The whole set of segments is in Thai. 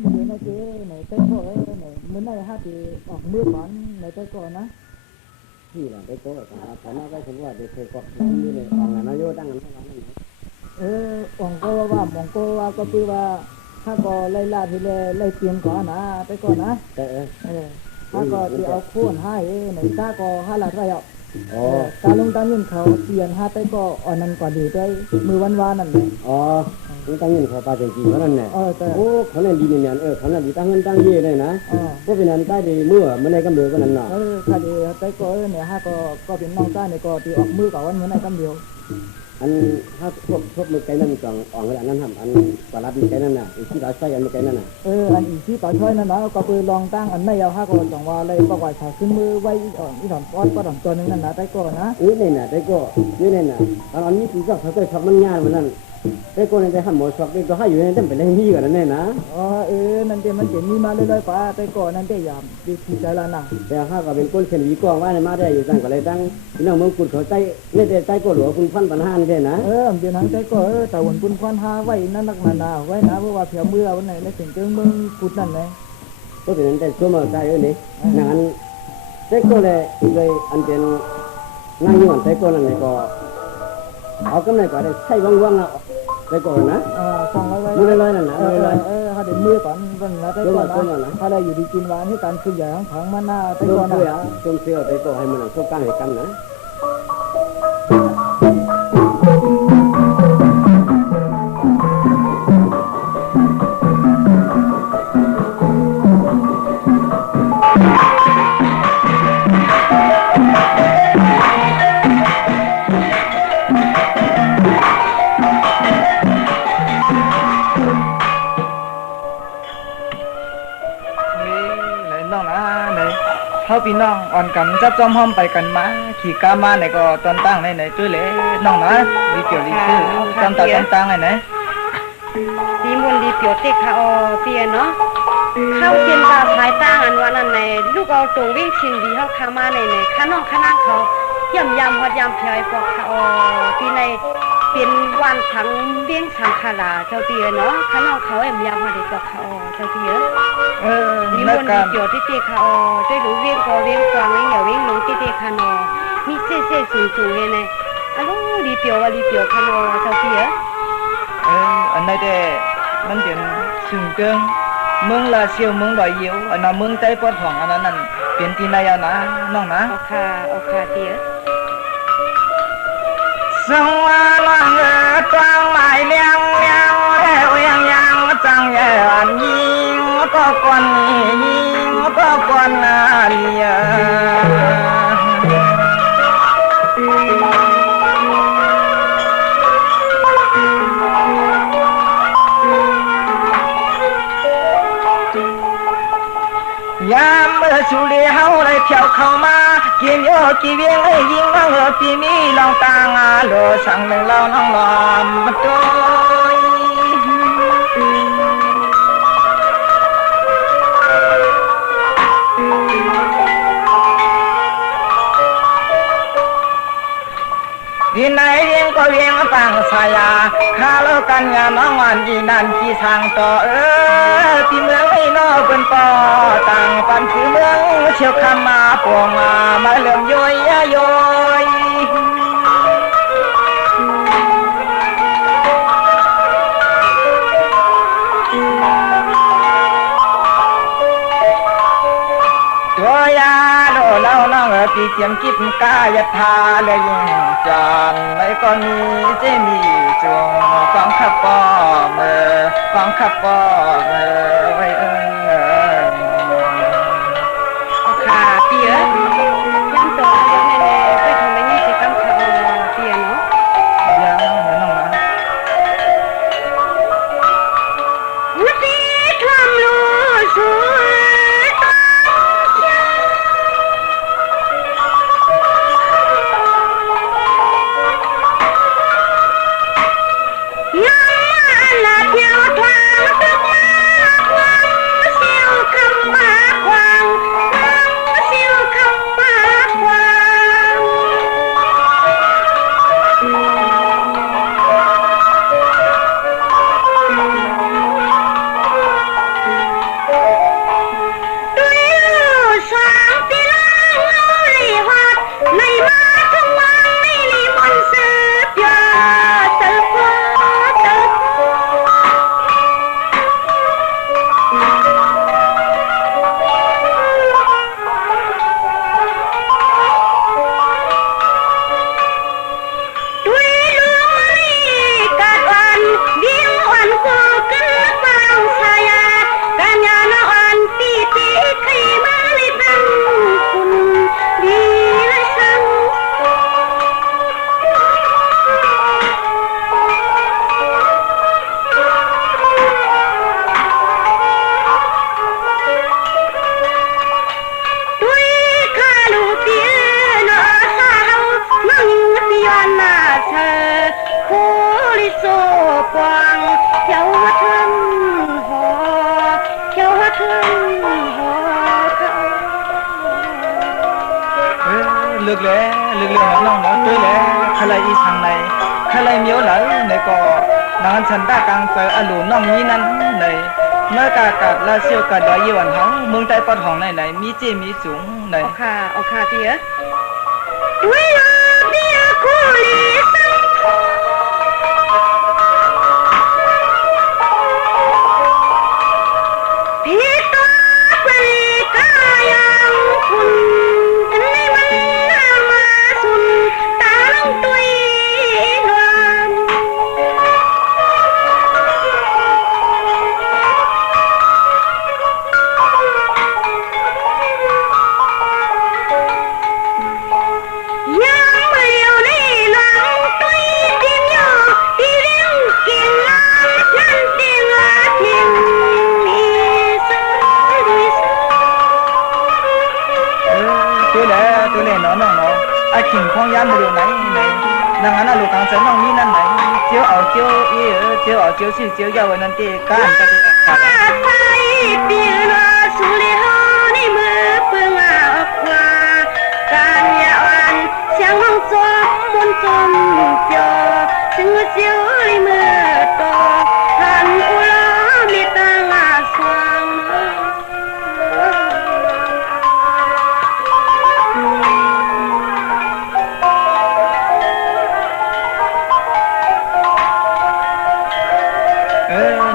เดี๋ยวนะเจ๊ไหนเต้นก็ไหนเมื่อไหร่ฮะที่ออกมือก่อนไหนเต้นก่อนนะที่หลังไปโต๊ะสาฐานะก็ฉันว่าเด็กเคยกอดนี่เลยอ่างนายโยตั้งกันให้เราเนี่ยองก็ว่ามองก็ว่าก็คือว่าถ้าก็ไล่ล่าที่ไล่เตรียมก่อนนะไปก่อนนะถ้าก็ที่เอาโค่นให้ไหนตาก็ห้าหลักไรอ่ะตาลงตาเงินเขาเปลี่ยนห้าไปก็อ่อนนั่นกว่าดีด้วยมือวันวานั่นเลยอ๋อตั้งเงินเขาปาจริงๆเขานั่นแหละโอ้เขาเล่นดีเนี่ยเขานั่นดีตั้งเงินตั้งเย่เลยนะพวกเป็นนั้นใต้ดีเมื่อเมื่อไรก็เดือก็นั่นน่ะถ้าดีไปก็เนี่ยห้าก็เป็นน้องต้าเนี่ยก็ที่ออกมือกับวันเมื่อไรก็เดียวอันถ้าพวกมือไก่นั่นจังอ่อนเวลานั้นทำอันปลาบีไก่นั่นน่ะอีกที่เราใช้อันมือไก่นั่นน่ะอันอีกที่ต่อช่วยนั่นนะก็ไปลองตั้งอันไม่ยาวห้าก็จังว่าเลยก็ไหวถ่ายขึ้นมือไว้อ่อนอีถอนก้อนก็ถอนตัวนึงนั่นนะได้ก็นะนี่น่ะได้ก็นี่น่ะตอนนี้ที่ก็เขาก็ชอบมันงานมันนั่นได้ก็ในใจห้ามหมดชอบได้ก็ให้อยู่ในนั้นเป็นเรื่องนี้กันนั่นนะนั่นเดี๋ยวมันจะมีมาเรื่อยๆป่ะได้ก็นั่นได้ยามดีที่ใจละนะแต่ห้าก็เป็นก้นเส้นวีกว้างว่าในมาได้อยู่ตั้งก็เลยตั้งพี่น้องเมืองกุดเขาใจนี่แต่ใจก็หลวงคุณพันปัญหานี่นะเดี๋ยวนั้นใจก็แต่วันคุณพันหาไว้นั่นนักนาไว้นะเพราะว่าเพียงเมื่อวันไหนในสิ่งเจ้าเมืองกุดนั่นไงก็เป็นนั้นแต่ชั่วโมงใจนี่งั้นใจก็เลยอันเป็นนั่งอยู่ใจก็นั่นเลยก็เอากำไรก็ได้ใช้ว่างๆอ่ะได้ก่อนนะฟังไว้มือลอยนั่นนะมือลอยเขาเดี๋ยวมือก่อนวันละได้ก่อนนะถ้าได้อยู่ดีกินหวานให้การคือใหญ่ของถังมาหน้าได้ก่อนนะต้มเสียวได้ก่อนให้มันหนังเข้าก้างให้กันนะเขาพี่น้องอ่อนกันจับจอมห้อมไปกันมาขี่กามาไหนก็ตอนตั้งไหนช่วยเลยน้องนะรีเปียวรีคือตอนตั้งไหนดีมุนดีเปียวเต็กค่ะอ๋อเปียเนาะเข้าเทียนตาภายตั้งอันวันนั้นไหนลูกเอาตรงวิ่งชินดีเขาข้ามาไหนข้าน้องข้านั่งเขาย่ำยำฮอดยำเพียปอกค่ะอ๋อที่ในเป็นวันทั้งเบี้ยงสังขาราเจ้าเปียเนาะข้าน้องเขาย่ำยำฮอดได้ปอกค่ะอ๋อเจ้าเปียดีมุนดีเปียวเต็กค่ะอ๋อได้รู้เวียงก็เวียงกวางเวียงเหยาเวียงหลงเต็กค่ะเนาะมีเซ่สูงๆเนี่ยอะลูดีเปียวว่าดีเปียวค่ะเนาะเจ้าเปียอันนั้นมันเป็นซึ่งเกิงเมืองลาเซียวเมืองดอยเยียวอันนั้นเมืองใต้ปอดของอันนั้นเป็นที่นายนะน้องนะโอเคเดียวสวัสดีจังหมายเลี้ยงแล้วยังจังยันยิงก็กวนยิงก็กวนเลียยามเมื่อสุริเฮาเลยเที่ยวเข้ามากินโยกี่เวียงไอ้ยิงว่าปีมีลองตางโลสั่งหนึ่งเราน้องลอมโดยที่ไหนเรียงก็เวียงฟังสายาข้าโลกันงานน้องวันดีนันที่ทางต่อที่เมืองไอ้นอเป็นปอต่างปันคือเมืองเชี่ยวคำมาปวงมาเลื่อมย้อยตัวยาโดเล่าน้องปีเจียมกิบกายทาเลยยิงจานไม่ก็มีเจมีจงฟังขับปอเมื่อฟังขับปอเมื่อไว้ค่ะเปียย่ำตัวเดียวแน่ๆไปทำไปนี่สิกำเขาเปียเนาะยังเหมือนน้องนะวุฒิทำรู้สวยเ ลึกเลยน้องเนาะด้วยเลยใครอีทางไหนใครเมียวหลังในก็ดังฉันตากลางเจออลูน้องนี้นั้นในเมื่อกากัดลาเซียวกัดดอยยี่วันเขาเมืองใต้ปอดห้องไหนมีเจมีสูงในเอาค่ะพี่เวลาพี่คุยสังพี่ตัวปริกายังคุณในมันมาสุนตาลงตุยนวลยังไม่เอาในหลังตุยดิมยอที่เลี้ยงกินลานั่นเตียงลาเทียงมีสักด้วยสักตัวเลยน้องเนาะไอ้ขิงพองยันมาอยู่ไหนดังนั้นลูกทางเสน้องนี้นั่นไหนเจียวเอาเจียวเจียวเอาเจียวสิเจียวเยาวันนั้นเตะการก็จะอาไทยเปียโนสุริโฮนี่มือเปื้องออกว่าการยาวันเสียงมองจอมบนจมเปียวถึงเจียวลิมือโตหันอุลามีตังอาสวง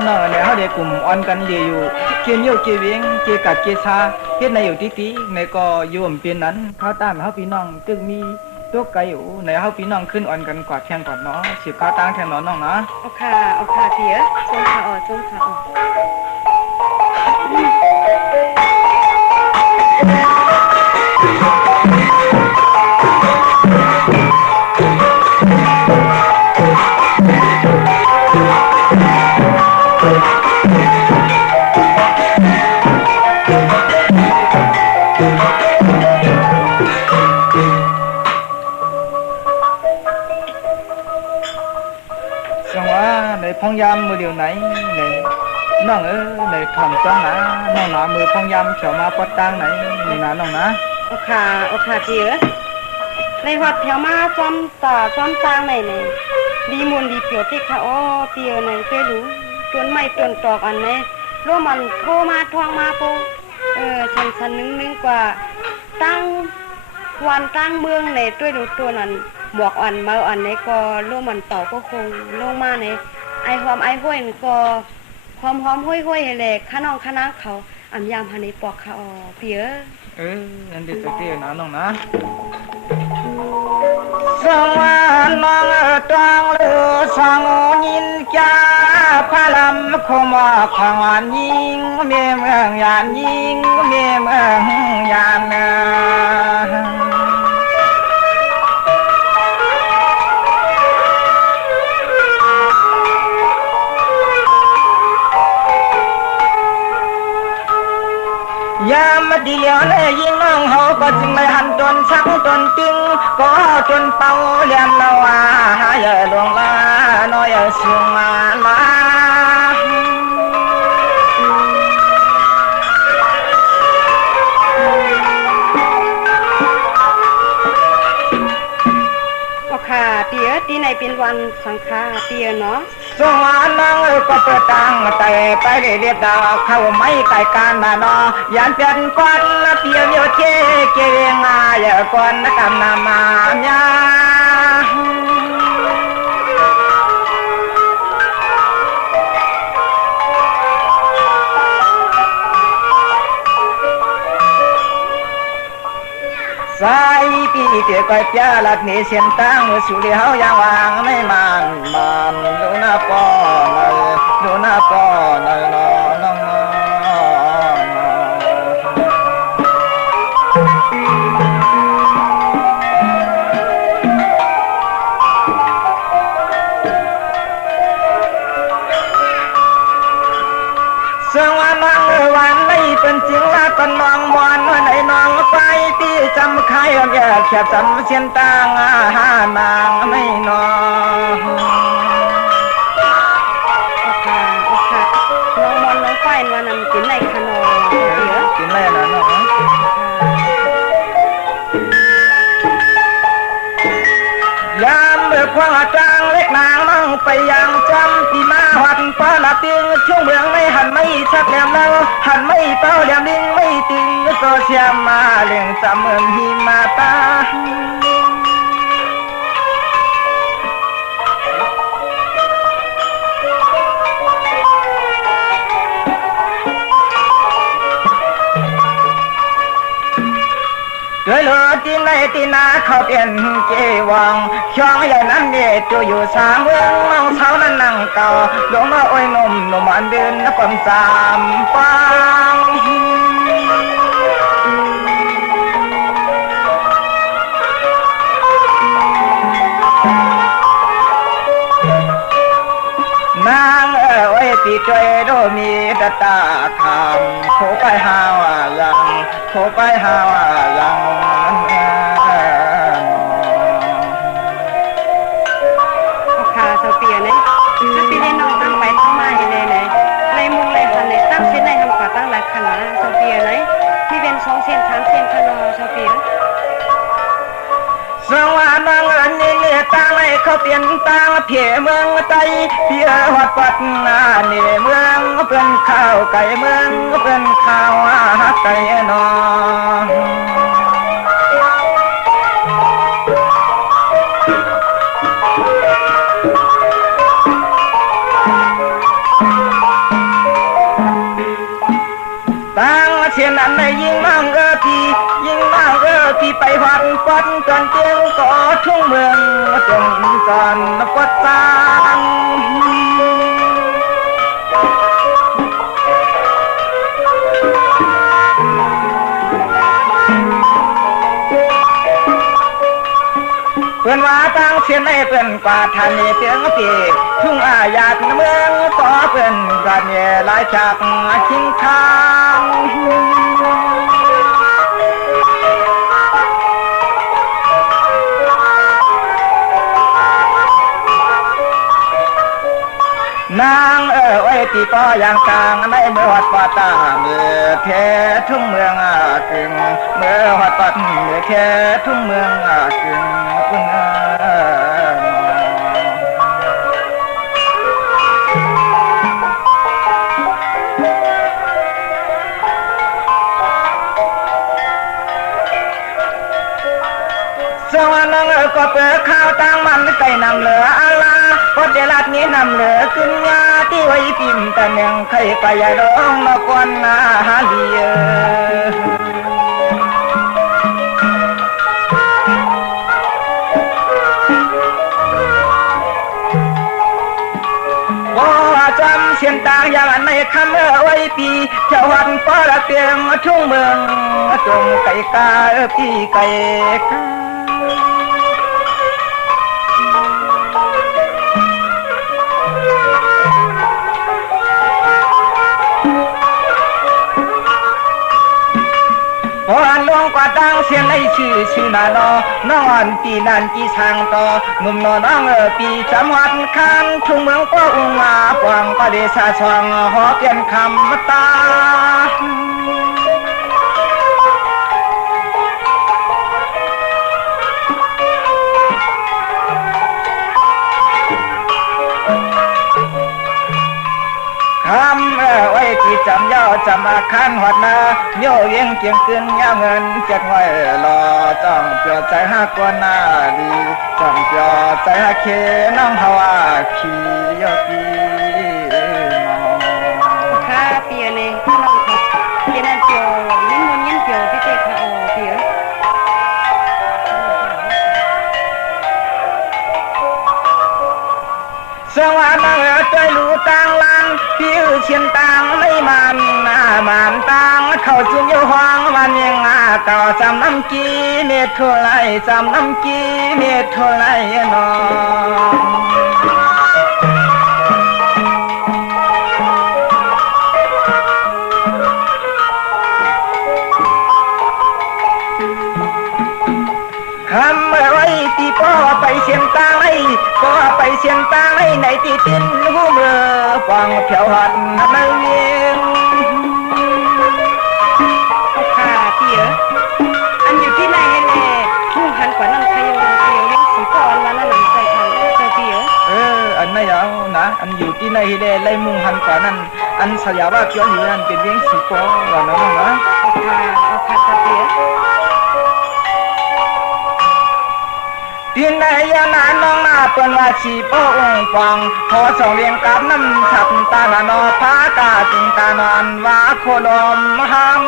น้องเนี่ยเขาเด็กกลุ่มอ่อนกันเดียอยู่เกี่ยวเยี่ยวเกี่ยวเวียงเกี่ยวกัดเกี่ยวชาเฮ็ดในอยู่ตีในก็อยู่อำเปียนนั้นเขาตามเขาพี่น้องจึงมีตัวไก่อยู่ในเขาพี่น้องขึ้นอ่อนกันกว่าแข่งก่อนเนาะสิบเขาตั้งแข่งน้องนะเอาค่ะพี่ส้มขาอ่อนส้มขาอ่อนจังว่าในพองยามมือเดียวไหนในน้องในถอนจ้องนะน้องหนามือพองยามเฉียวมาปอดตั้งไหนนี่นะน้องนะเอาค่ะพี่ในวัดแถวมาซ้อมตางไหนดีมูลดีเปียวที่ค่ะอ๋อเปียวไหนเคยรู้ต้นไม้ต้นตอกอันไหนร่วมมันโทรมาทวงมาโปฉันนึงกว่าตั้งวันตั้งเมืองในด้วยดูตัวนั้นหมวกอ่อนเมาอ่อนในก็ร่วมมันเป่าก็คงลงมาในไอหอมไอห้วยก็หอมห้วยแหลกข้าน้องข้านาเขาอ่ำยามหันในปอกค่ะอ๋อเปียอันเดียวเตี้ยนะน้องนะสวัสดิ์น้องตวงเลือสังยินจ้าพระลำคงว่าขังอันยิงเมียเมืองยานยิงเมียเมืองยานยามเดียวเลยยิงน้องเขาก็จึงไม่หันจนชักจนตึงก็จนเป่าเลี้ยมละว่าหายหลวงลาน้อยสูงมาค่ะเปียที่ไหนเป็นวันสังฆาเปียเนาะสวรรค์นั่งก็เปิดตังแต่ไปเรียดดาวเข้าไม่ไก่การนาเนาะยันเป็นควันเปียโยเจเกงายก่อนกำนามาญาสายปีเตียก้อยจ้าลัดนี่เสียนตั้งสุริเฮายังวางไม่มันดูหน้าป้อนดูหน้าป้อนน้องสวัสดิ์วันนี้เป็นจริงละเป็นน้องมอนไหนน้องไปที่จำใครแย่แค่จำเสียนตางหานางไม่น้องโอเคน้องมอนน้องไฟวันนั้นกินในขนมกินอะไรนะน้อง ไปยังจำปีมาหันป้าละตึงช่วงเมืองไม่หันไม่ชักแหลมเราหันไม่เป้าแหลมลิงไม่ตึงก็เสียมาเลี้ยงจำเมืองหิมาตาด้วยเลือที่ในที่นาเขาเป็นเกวังช่องใหญ่นั้นเนี่ยตัวอยู่สามเมืองน้องเช้านั้นนั่งเก่าหลวงน้อยนมนมอันเดินนับความสามปังนางไว้ปีใจโดมีตาตาคำโคไปหาว่ายังโคไปหาว่ายังค่ะโซเฟียเนี่ยถ้าพี่เล่นน้องตั้งไปตั้งมาอย่างไรเลยในมุงในหันในตั้งเส้นในทำกว่าตั้งหลายขนาดโซเฟียเลยที่เป็น2 เส้น 3 เส้นขนาดโซเฟียสว่านางอันนี้เนี่ยตั้งให้เขาเปลี่ยนตั้งเพียเมืองใจเพียวัดปัดนาเนี่ยเมืองเป็นข้าวไก่เมืองเป็นข้าวไก่นตั้งเช่นนั้นไม่ยิ่งมั่งพี่ยิ่งมั่งพี่ไปวัดปัดจนเตียงก็ทุ่งเมืองจนก่อนปัดสางเพื่อนว่าตั้งเช่นให้เพื่อนกว่าทันนี่เตียงพี่ทุ่งอาญาติเมืองก็เพื่อนกันเนี่ยหลายจากชิงทางนางไว้ตีป้ออย่างกลางในเมื่อวัดป่าตาเมื่อเททุ่งเมืองกึ่งเมื่อวัดปัดเมื่อเททุ่งเมืองกึ่งคุณสวรรค์ก็เปิดข้าวตั้งมันไก่นำเหลืออะไรพอเดลัดนี้นำเหลือขึ้นยาที่ไว้พิมพ์แต่เมียงใครไปยาดองมาก่อนนาหาลีว่าจำเสียนต่างอย่างในคำไว้ปีเจ้าวันปอละเตียงทุ่งเมืองจงไก่กาพี่ไก่กาพออันลงกว่าดังเสียงในชื่อนาโนน้องอันปีนันจีช่างต่อหนุ่มนน้องปีจำวัดคันทุ่งเมืองก็อุ้งมาปวงก็เดชาช่องหอเปลี่ยนคำตาคำไว้ที่จำย่อจำอาคารหัดนาโยเยังเกียงกึ่งยาเงินเจ็ดไว้รอจ้องเปลี่ยวใจหักกว่านาดีจ้องเปลี่ยวใจหักเคน้องฮาวาขี่ยอดีค่ะเปียเนี่ยถ้าเราเปียนั่นเปียวยิ้มมุนยิ้มเปียวที่เจ๊ค่ะเปียสวัสดีใจรู้ต่างลันผิวเชียนต่างไม่มันมันต่างเขาจึงอยู่ห้องมันยังเก่าจำน้ำกีเม็ดเท่าไรจำน้ำกีเม็ดเท่าไรนอคำไว้ที่พ่อไปเชียนต่างไอ้พ่อไปเชียนต่างไอ้ในที่ตินหูเมื่อฟังเพียวหันไม่เวียงค่ะเปียอันอยู่ที่ไหนแน่ทุ่งหันกว่านั่งขยโยเปียวเลี้ยงสีก่อนมานั่นหนังใจเขาเปียอันไม่อย ที่ในฮิเลไลมุงหันกว่านั้นอันสยาว่าเกี่ยวอยู่นั่นเป็นเวียงสีปอว่าน้องนะเอาค่ะค่ะเปียดินในยานาน้องนาเปิ้นว่าชีปอองฟองพอสองเรียงกับน้ำฉับตาหนอพากาจิงตานอนว่าโคดมหัง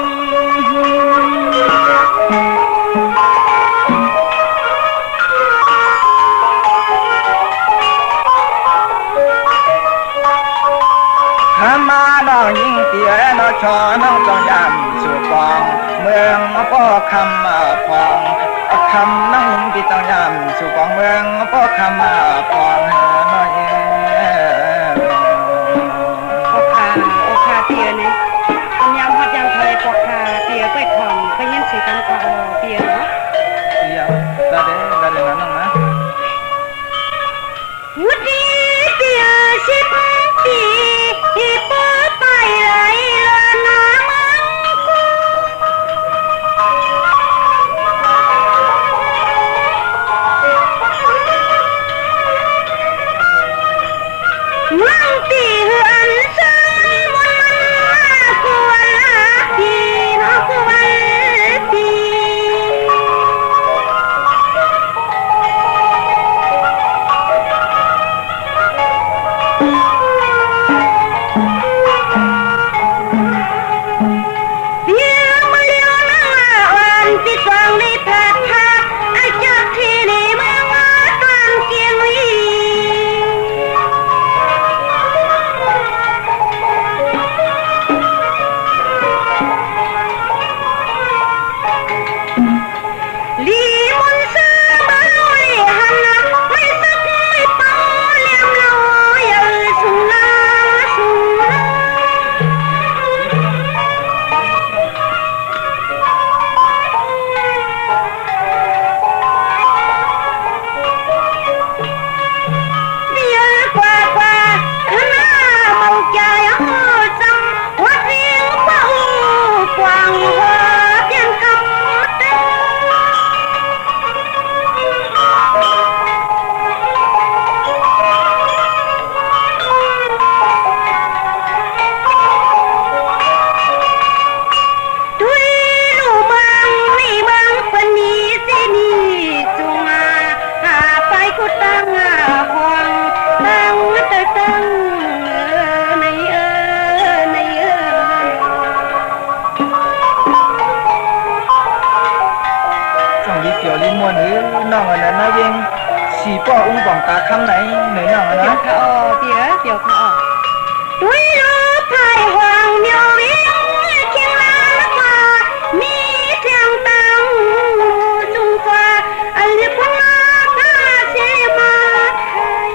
ข้ามาน้องยิงเตี๋ยน้องชอน้องจองยำสู่ฟองเมืองพ่อคำพองคำน้องยิงที่จองยำสู่ฟองเมืองพ่อคำพองน้อยโอคาเปียเนี่ยยามฮอดยามทะเลปอกคาเปียไปขอมไปยินสีกันคอเปียเนาะเดี๋ยวได้นั่นน้องนะวุฒิเปียสิบปีที่เปิดไปไหลละนามังคุมังตีเหือนซึ่งมันกวนลาพี่น้องกวนพี่ที่กองได้แผดพาไอ้จักที่นี่เมืองตอนเกียงลีลีมุนซื้อมาลีหันนะไม่สักไม่เป่าเลี้ยมเราอย่าสุลาสุลาน้องอันนั้นนะเองสีป้ออุ้งป่องตาคำไหนไหนน้องอันนั้นเดี๋ยวค่ะเดี๋ยวค่ะด้วยรูปถ่ายห่วงเมียววิ่งเคียงลามามีเสียงตังจุงฟ้าอันเรียบพังกาเสมาไทย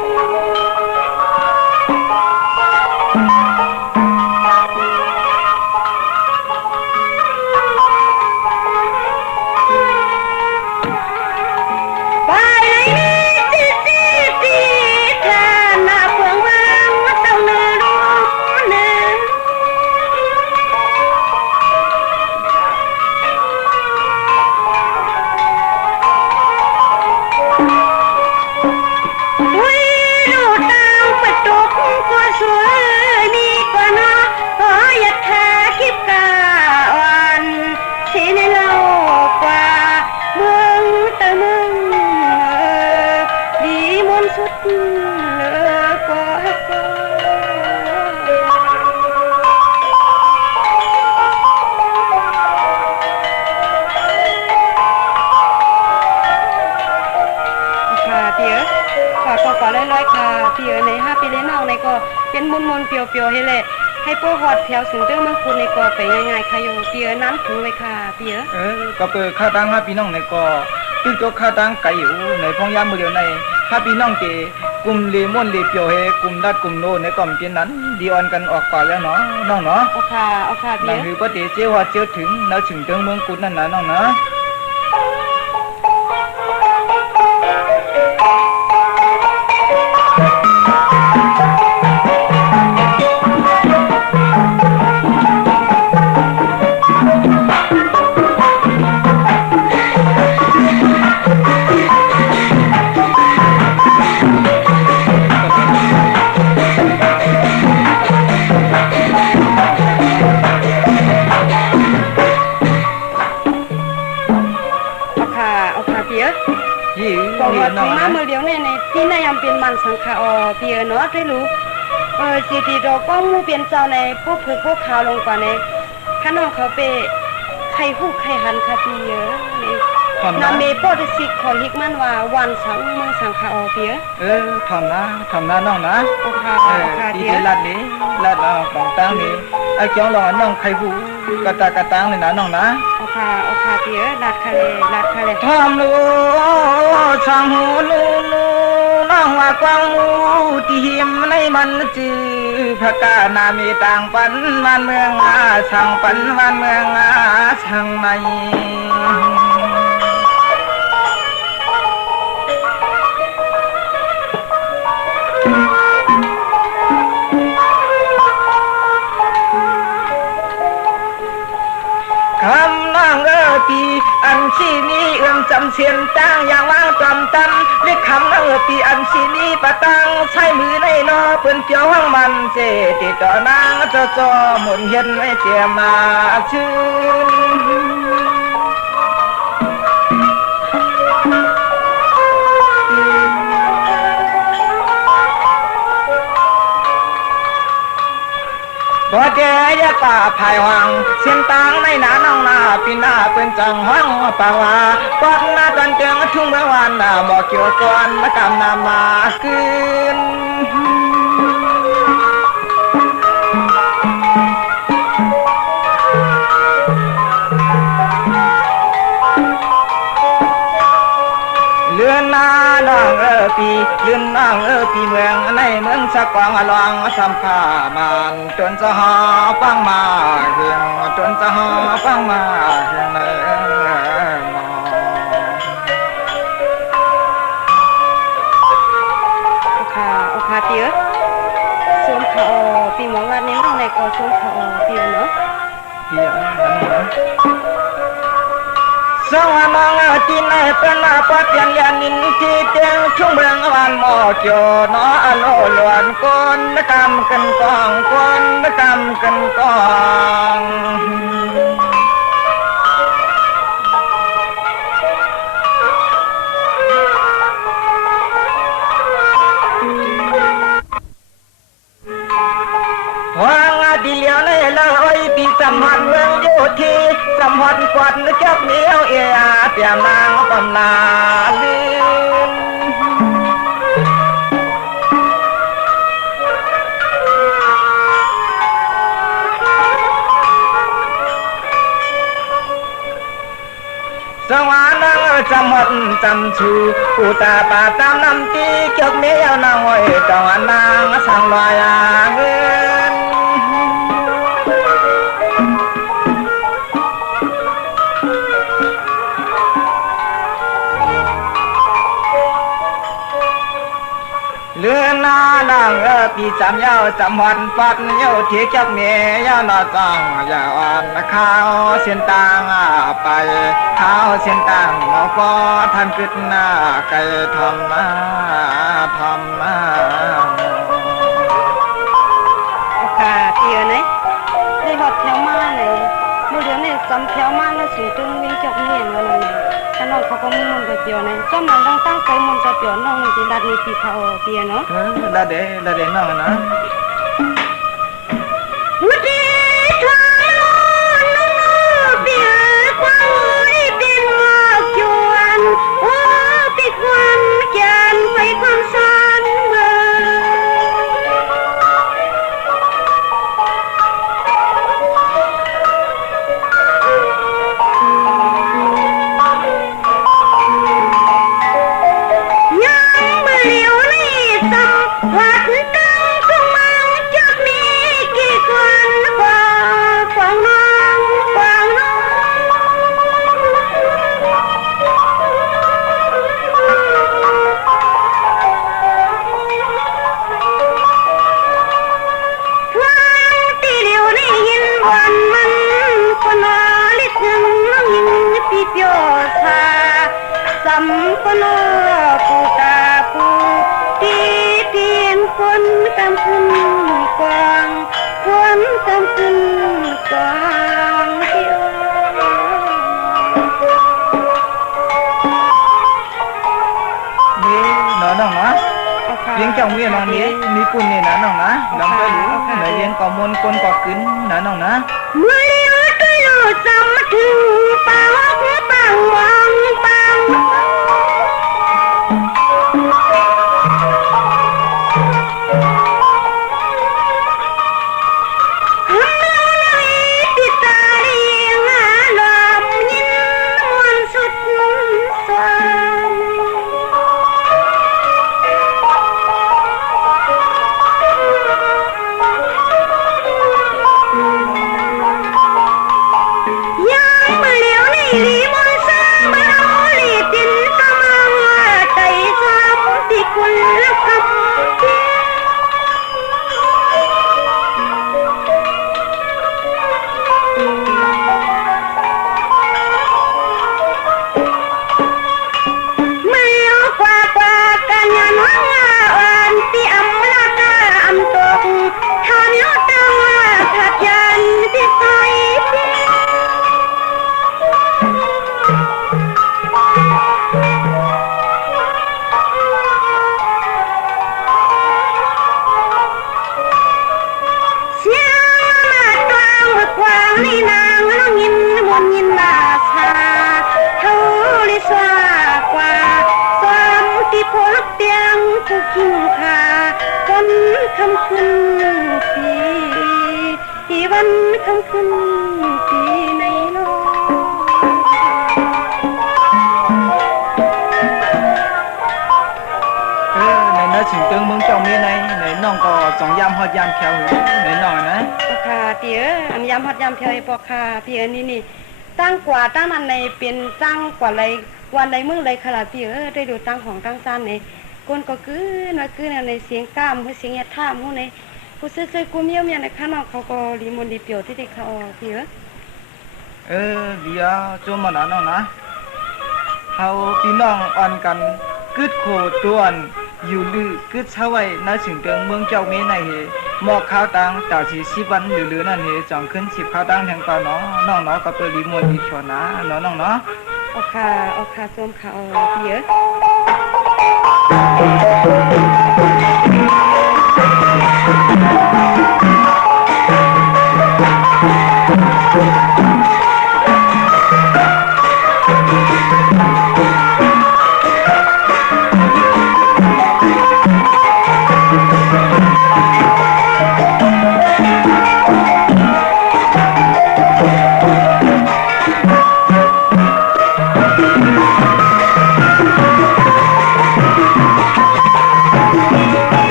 ก็ลอยๆค่ะพี่ใน5ปีเล่นน้องในก็เป็นมนๆเปียวๆให้แหละให้พวกฮอดแถวสูงเด้อเมืองคุณในก็ไปง่ายๆค่ะโยพี่น้ำถึงไว้ค่ะพี่ก็เปิดข้าตัง5พี่น้องในก็ตึกโตข้าตังไก่อยู่ในพองยามมื้อเดียวใน5พี่น้องเกกลุ่มเลมอนเลเปียวเฮกลุ่มดัดกลุ่มโนในก็เป็นนั้นดีออนกันออกกว่าแล้วเนาะน้องเนาะเอาค่ะพี่นั่นคือบ่ได้เจ้าฮอดเจ้าถึงแล้วถึงเมืองกุดนั่นน่ะน้องเนาะ ว่าถึงมาเมื่อเดียวในที่นายยังเป็นมันสังขารเปียเนาะได้รู้สิทีเราก็มูเปลี่ยนเจ้าในพวกคือพวกข่าวลงกว่าในข้าน้องเขาไปใครฮู้ใครหันคาปีเยอะนี่นาเมโปดสิขอฮิกมันว่าวันสังมือสังขารเปียทำนะน้องนะโอเคที่ได้ลัดนี้ลัดของตั้งนี้ไอ้เจ้าหล่อน้องใครหูกระตากระตังเลยนะน้องนะโอเคเปียลัดทะเลทำลูช่างหูลูน้องว่ากวางมูที่หิมในมันจือพระกานามีต่างปันวันเมืองช่างปันวันเมืองช่างในคำนั่งปีอันชีนี้จำเสียนตั้งอย่างว่างจำตั้มเรียกคำนั่งปีอันชีนี้ปะตังใช้มือในนอเปืนเจียวห้องมันเจติดต่อนางเจ้าจอหมุนเย็นไม่เจียมาชื่นพอเจยะป่าภายวังเสียนตังในหนาน้องนาปีหน้าเป็นจังห้องป่าวาปอดหน้าจันเจียงทุ่งเมื่อวานบอกเกี่ยวก่อนมากำนามาคืนเลื่อนนาน้องปีเลื่อนน้องปีเมืองในเมืองสะกวางลองสัมภามันจนจะหอฟังมาเฮียงจนจะหอฟังมาเฮียงในโอเคเปียสวมเขาปีหมองวันนี้น้องในก็สวมเขาเปียเนาะเปียสวรรค์จีนในเป็นปัจจัยยันนินที่เตียงชุ่มเมืองวันหมอจนออโลลวนคนกำกันกองคนกำกันกองดีเลี้ยวในเลยปีสมหันเมืองอยู่ที่สมหันกวาดนึกจับเหนียวเอียเตียมนางปำนาลืมสวรรค์จำหันจำชูปูตาป่าตามน้ำตีเกี่ยวเหนียวนางไว้จังหวะนางสังลอยเงินเลือนนาดังปีจำยาวจำวันปัดเยาที่เจ้าเมียนอจังยาวอันข้าวเส้นต่างไปข้าวเส้นต่างหมอปอทันกึศหน้าไก่ทำมาโอเคเปียไหนได้หอดแถวมาไหนเมื่อเดือนนี้จำแถวมาแล้วสูงตึงวิ่งจบเนียนแล้วนั่นข้าน้องเขาก็มุ่งกับเปียวไหนจ้ามันต้องตั้งใจมุ่งกับเปียวน้องจินดัดมีปีเขาเปียเนาะละเดน้องนะวุฒิทองน้องเปียกว้างเป็นหอกจวนโอ้ปิดวันแกนไปความสันเบอสัมปโนปูตาปูตีเตียนคนกำขึ้นกวางคนกำขึ้นกวาง ปุ่นนี่นะน้องนะลองไปดูไหนเรียนก่อมนคนก่อขึ้นนะน้องนะ เมื่อเลี้ยวก็รู้จำมาถึงปังปังวังปังกินขาคนคำขึ้นปีที่วันคำขึ้นปีในโลกในน้าถึงเติงเมืองเจ้ามีในน้องก็สองยามฮอดยามแถวในน้องนะปอค่ะเตี๋ยอันยามฮอดยามแถวปอค่ะเตี๋ยนี่ตั้งกว่าตั้งมันในเป็นตั้งกว่าอะไรวันใดเมืองใดขลาเตี๋ยได้ดูตั้งของตั้งซ่านในคนก็คือในเสียงกล้ามเสียงยาท่ามูในผู้ซื้อกูเมียในข้างนอกเขาก็รีมนดีเปียวที่เขาเตี๋ยเดี๋ยวจมมาแล้วน้องนะเฮาพี่น้องอ่อนกันกึดโคตัวนอยู่ลือกึดเช้าไว้ณถึงเติงเมืองเจ้ามีในเฮหมอกข้าวตังตาสี10 วันหรือนั่นเฮจองขึ้น10ข้าวตังแทงก่อนเนาะน้องเนาะก็เปิดรีมนดีชวนนะเนาะน้องเนาะโอค่ะจมเขาเตี๋ย